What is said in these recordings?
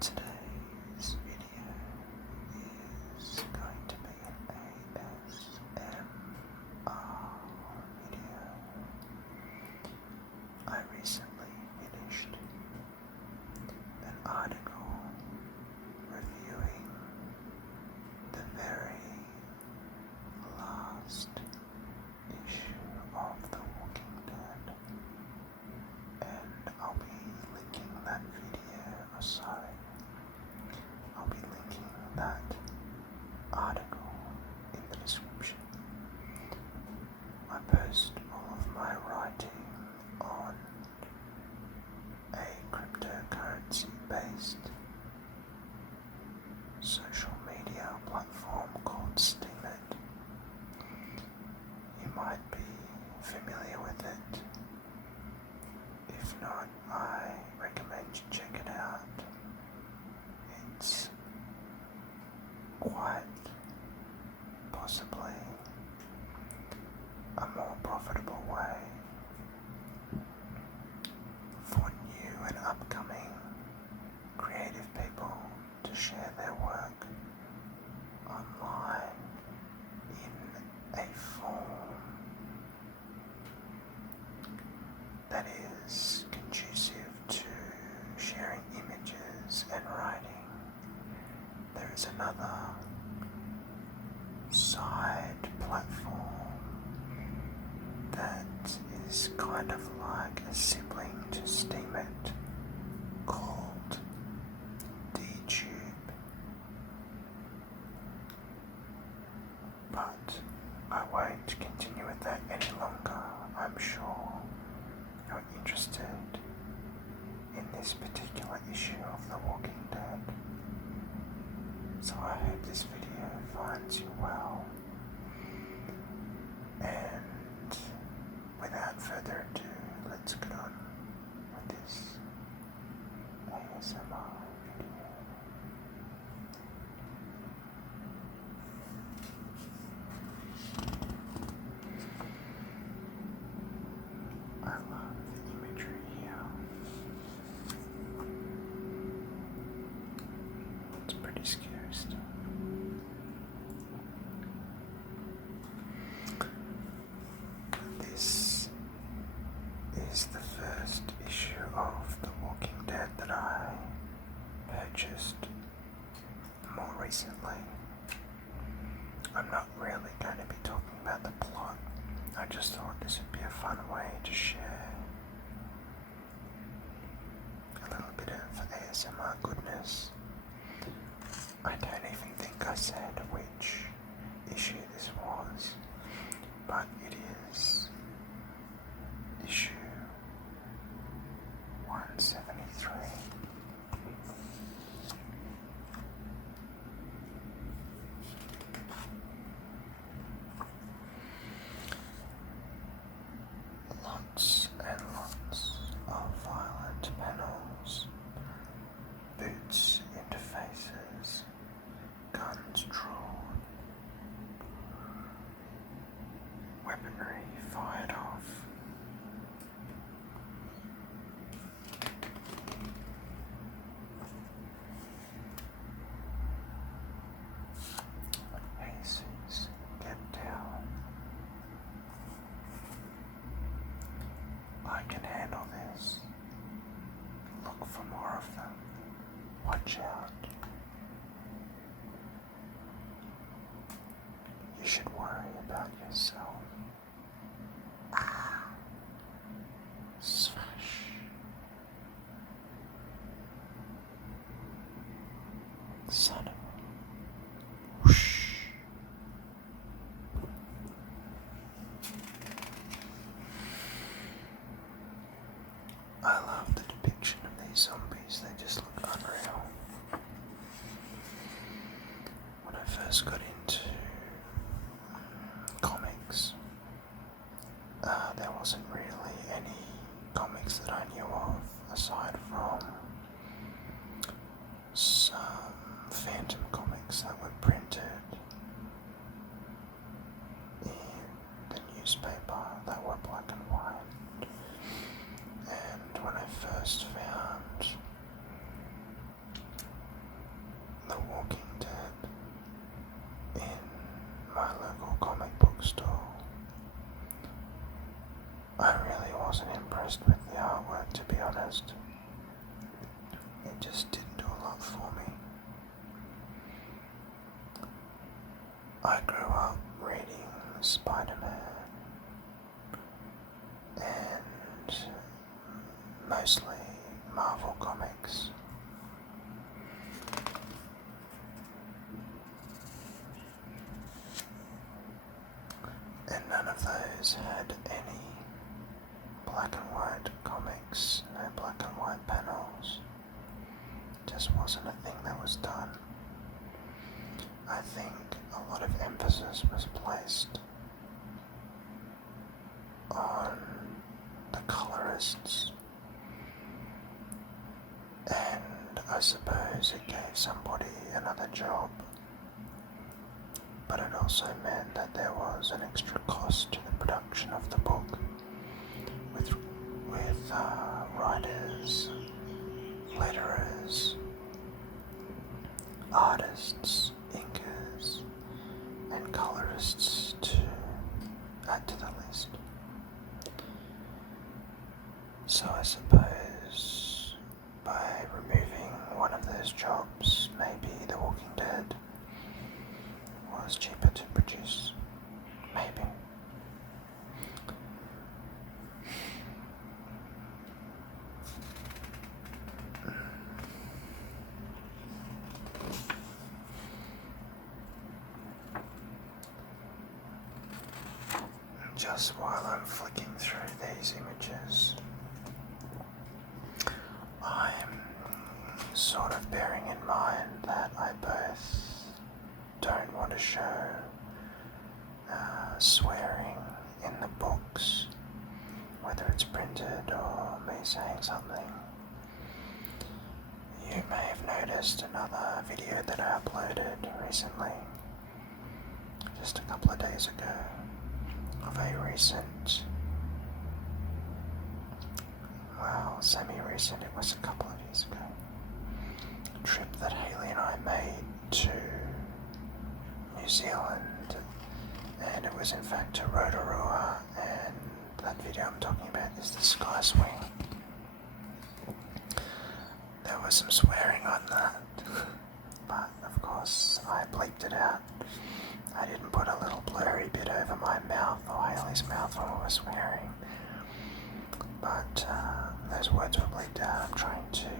Today's video is going to be an ASMR video. I recently finished an article reviewing the very last issue of The Walking Dead, and I'll be linking that article in the description. I post all of my writing on a cryptocurrency based social media platform called Steemit. You might be familiar with it. If not, I recommend you check it out. It's quite possibly a more profitable way for new and upcoming creative people to share their work online in a form that is conducive to sharing images and writing. There is another side platform that is kind of like a sibling to Steemit called DTube, but I won't continue with that any longer. I'm sure you're interested in this particular issue of The Walking Dead, so I hope this video finds you well. And without further ado, let's get on with this ASMR video. I love the imagery here. It's pretty scary stuff. This is the first issue of The Walking Dead that I purchased more recently. I'm not really going to be talking about the plot. I just thought this would be a fun way to share a little bit of ASMR goodness. I don't even think I said which issue this was, but it is issue 173. Lots and lots of violent panels, boots into faces, guns drawn, weaponry fired off. Faces get down. I can handle this. Look for more of them. Watch out. You should worry about yourself. Ah. Smash. Son of a whoosh. I love the depiction of these zombies. They just look unreal. When I first got into comics, there wasn't really any comics that I knew of aside from some Phantom comics that were printed in the newspaper that were black and white. And when I first found mostly Marvel comics. And none of those had any black and white comics, no black and white panels. Just wasn't a thing that was done. I think a lot of emphasis was placed on the colorists, and I suppose it gave somebody another job, but it also meant that there was an extra cost to the production of the book, with writers, letterers, artists, inkers, and colorists to add to the list. So I suppose by removing one of those jobs, maybe The Walking Dead was cheaper to produce. Maybe. Just while I'm flicking through these images, I'm sort of bearing in mind that I both don't want to show swearing in the books, whether it's printed or me saying something. You may have noticed another video that I uploaded recently, just a couple of days ago, of a recent, well, semi-recent, it was a couple of years ago, a trip that Hayley and I made to New Zealand, and it was in fact to Rotorua, and that video I'm talking about is the Sky Swing. There was some swearing on that, but of course I bleeped it out. I didn't put a little blurry bit over my mouth or Hayley's mouth when we were swearing, but those words were bleeped out. I'm trying to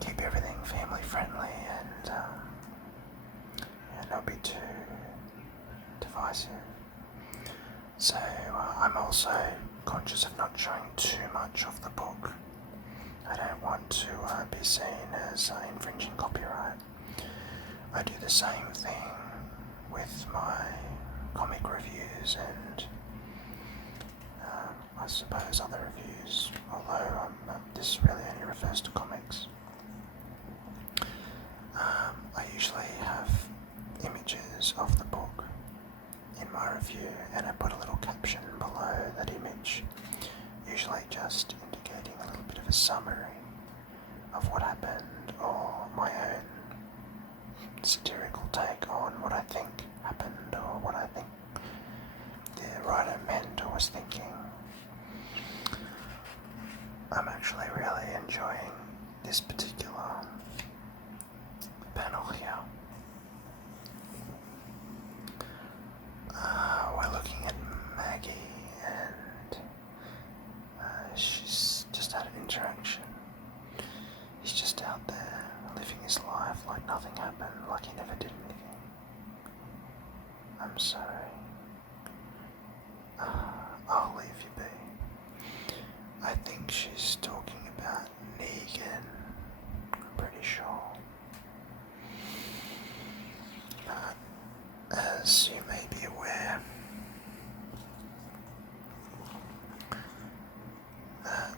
keep everything family friendly and not be too divisive. So I'm also conscious of not showing too much of the book. I don't want to be seen as infringing copyright. I do the same thing with my comic reviews and I suppose other reviews, although this really only refers to comics. I usually have images of the book in my review, and I put a little caption below that image, usually just indicating a little bit of a summary of what happened or my own satirical take on what I think happened or what I think the writer meant or was thinking. I'm actually really enjoying this particular panel here. We're looking at Maggie, and she's just had an interaction. He's just out there living his life like nothing happened, like he never did anything. I'm sorry. I'll leave you be. I think she's talking about Negan, I'm pretty sure. But as you may be aware, that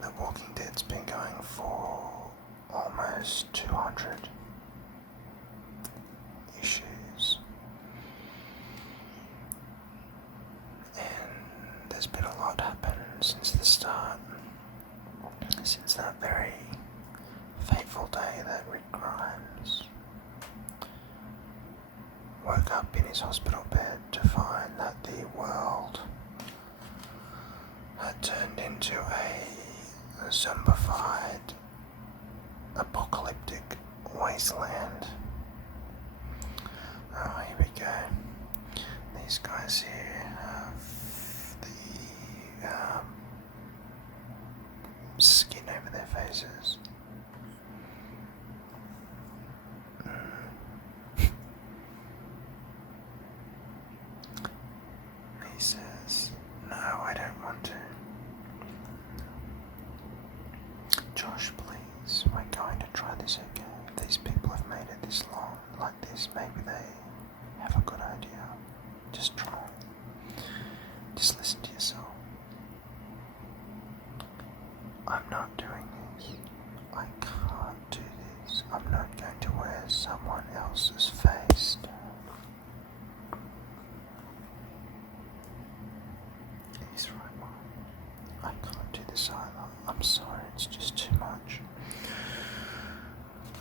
The Walking Dead's been going for almost 200 issues, and there's been a lot happened since the start, since that very fateful day that Rick Grimes woke up in his hospital bed to find that the world had turned into a zombified, apocalyptic wasteland. Oh, here we go. These guys here have the skin over their faces. He says, no, I don't want to. Josh, please, we're going to try this again. These people have made it this long, like this, maybe they have a good idea. Just try. Just listen to yourself. I'm not doing this. I can't do this. I'm not going to wear someone else's face. He's right, Mom. I can't do this either. I'm sorry, it's just too much.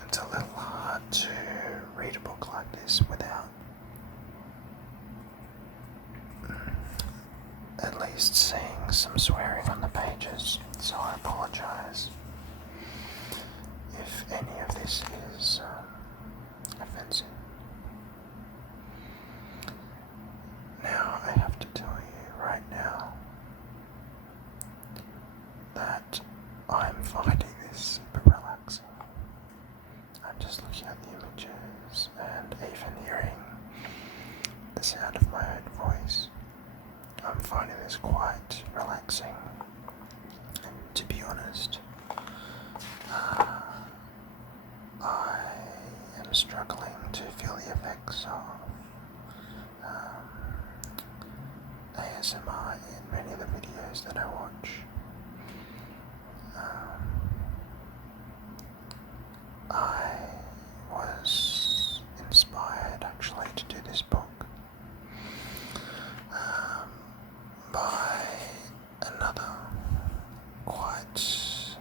It's a little hard to read a book like this without at least seeing some swearing on the pages, so I apologize if any of this is offensive. Now I have to tell you right now that I'm finding this super relaxing. I'm just looking at the images and even hearing the sound of my own voice. I'm finding this quite relaxing, and to be honest, I am struggling to feel the effects of ASMR in many of the videos that I watch. I was inspired actually to do this book by another quite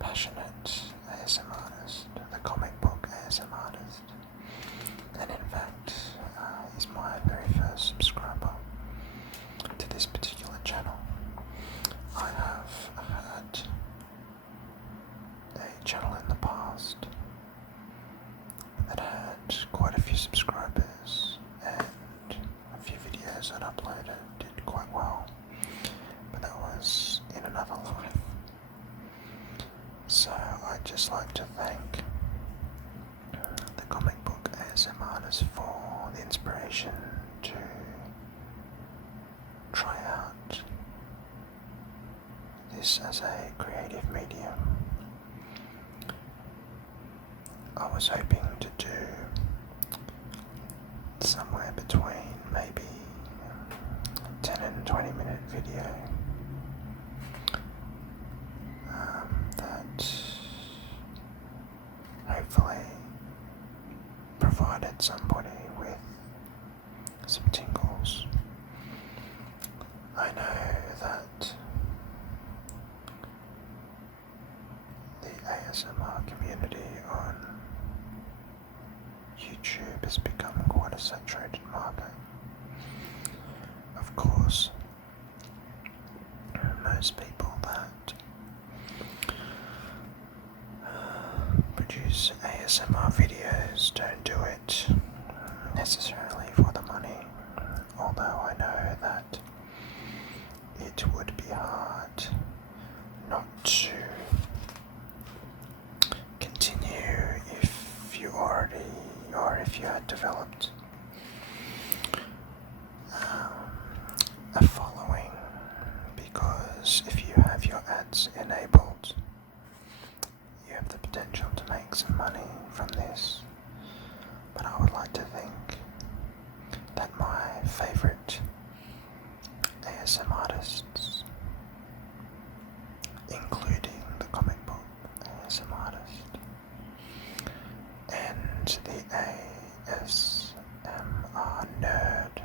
passionate ASM artist, the comic book ASM artist, and in fact he's my very first subscriber to this particular channel. I have had a channel in the past that had quite a few subscribers, and a few videos that I uploaded did quite well, but that was in another life. So I'd just like to thank the comic book ASM artist for the inspiration to try out this as a creative medium. I was hoping to do somewhere between maybe 10 and 20 minute video that hopefully provided somebody with some tingles. I know that the ASMR community on YouTube has become quite a saturated market. Of course, most people that produce ASMR videos don't do it necessarily for the money, although I know that it would be hard not to continue if you already, or if you had developed a following, because if you have your ads enabled, you have the potential to make some money from this. But I would like to think that my favourite ASM artists, including the comic book ASM artist and the ASMR nerd,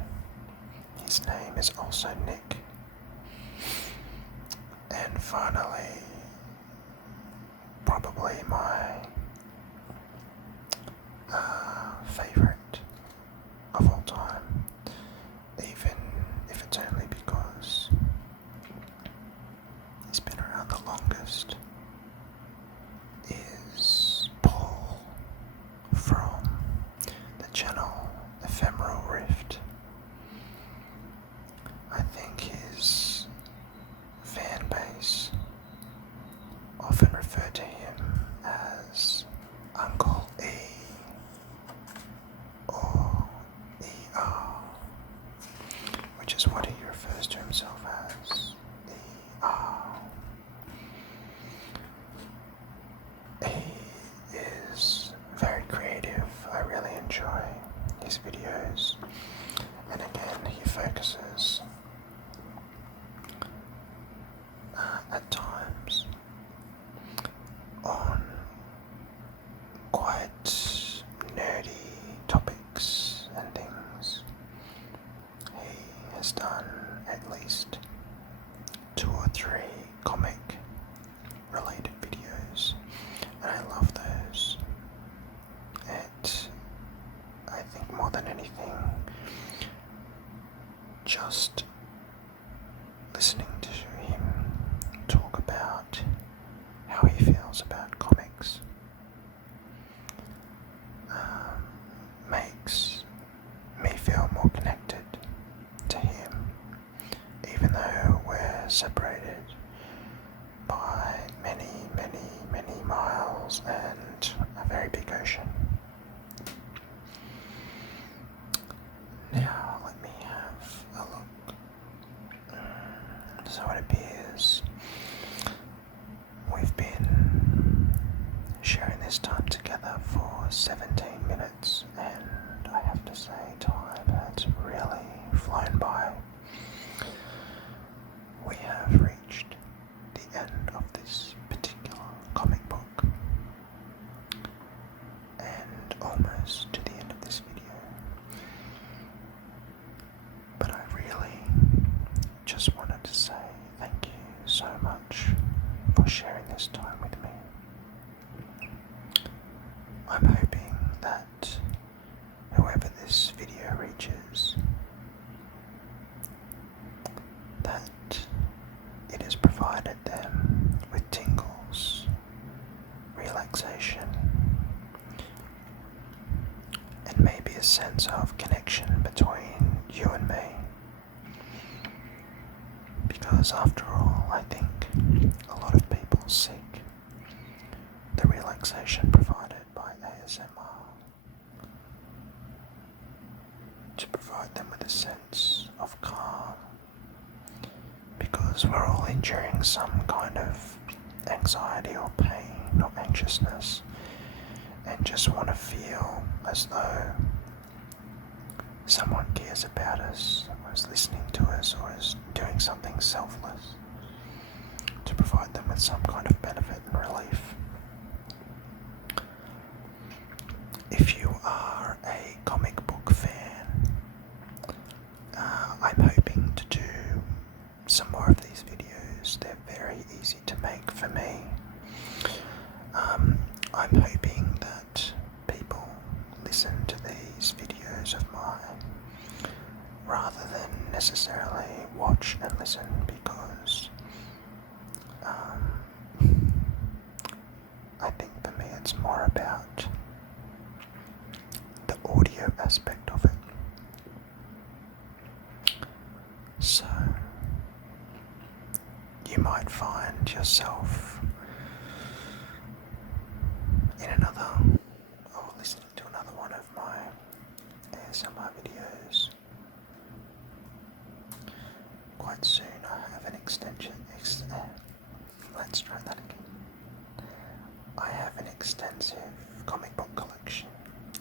his name is also Nick, and finally probably my favourite of all time, even if it's only because he's been around the longest, is Paul from the channel Ephemeral Rift. I think his fan base at times on quite nerdy topics and things. He has done at least 2 or 3 comic related videos, and I love those. I think more than anything, just listening to him talk about how he feels about comics makes me feel more connected to him, even though we're separated by many, many, many miles and a very big ocean. Now let me have a look. So it appears we've been sharing this time together for 17 minutes, and I have to say time has really flown by. We have reached the end of this particular comic book and almost to the end of this video. But I really just wanted to say thank you so much for sharing this time with me. I'm hoping that whoever this video reaches, that it has provided them with tingles, relaxation, and maybe a sense of connection between you and me. Because after all, I think a lot of people seek the relaxation provided by ASMR to provide them with a sense of calm, because we're all enduring some kind of anxiety or pain or anxiousness and just want to feel as though someone cares about us, or is listening to us, or is doing something selfless to provide them with some kind of benefit and relief. If you are a comic book fan, I'm hoping to do some more of these videos. They're very easy to make for me. I'm hoping that people listen to these videos of mine rather than necessarily watch and listen, because I think for me it's more about the audio aspect of it. So you might find yourself in another, or listening to another one of my ASMR videos quite soon. I have an extension. Let's try that again. I have an extensive comic book collection.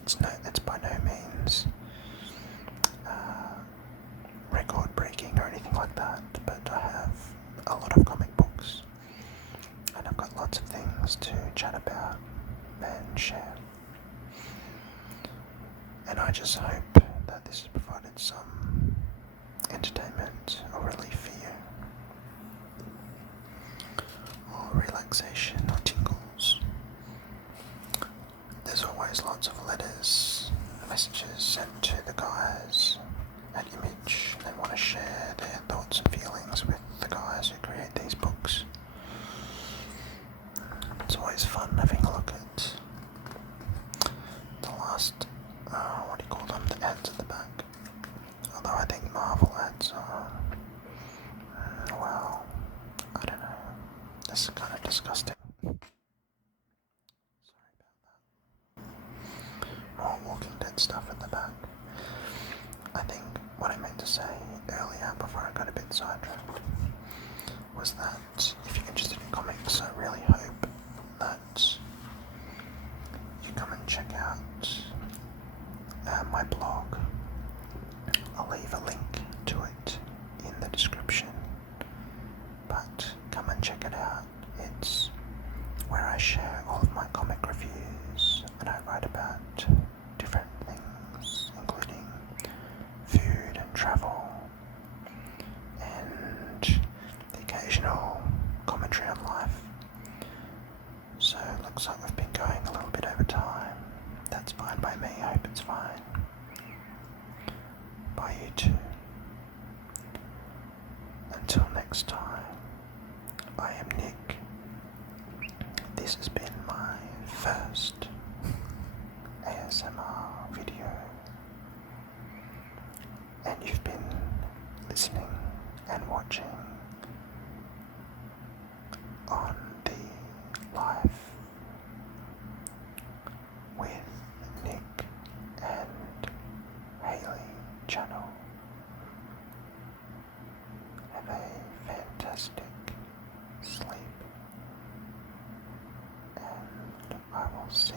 It's by no means record breaking or anything like that, but I have a lot of comic books, and I've got lots of things to chat about and share. And I just hope that this has provided some entertainment or relief for you, or relaxation or tingles. There's always lots of letters, messages sent to the guys at Image. They want to share their thoughts and feelings with the guys who create these books. It's always fun having a look at the last, what do you call them, the ads at the back. Although I think Marvel ads are, well, I don't know, that's kind of disgusting. Sorry about that. More Walking Dead stuff at the back. I think what I meant to say earlier, before I got a bit sidetracked, was that if you're interested in comics, I really hope that you come and check out my blog. I'll leave a link to it in the description, but come and check it out. It's where I share all of my comic reviews and I write about different things, including food and travel and the occasional commentary on life. So it looks like we've been going a little bit over time. That's fine by me, I hope it's fine by you too. Until next time, I am Nick. This has been my first ASMR video, and you've been listening and watching on the Life with Nick and Hayley channel. Have a fantastic sleep, and I will see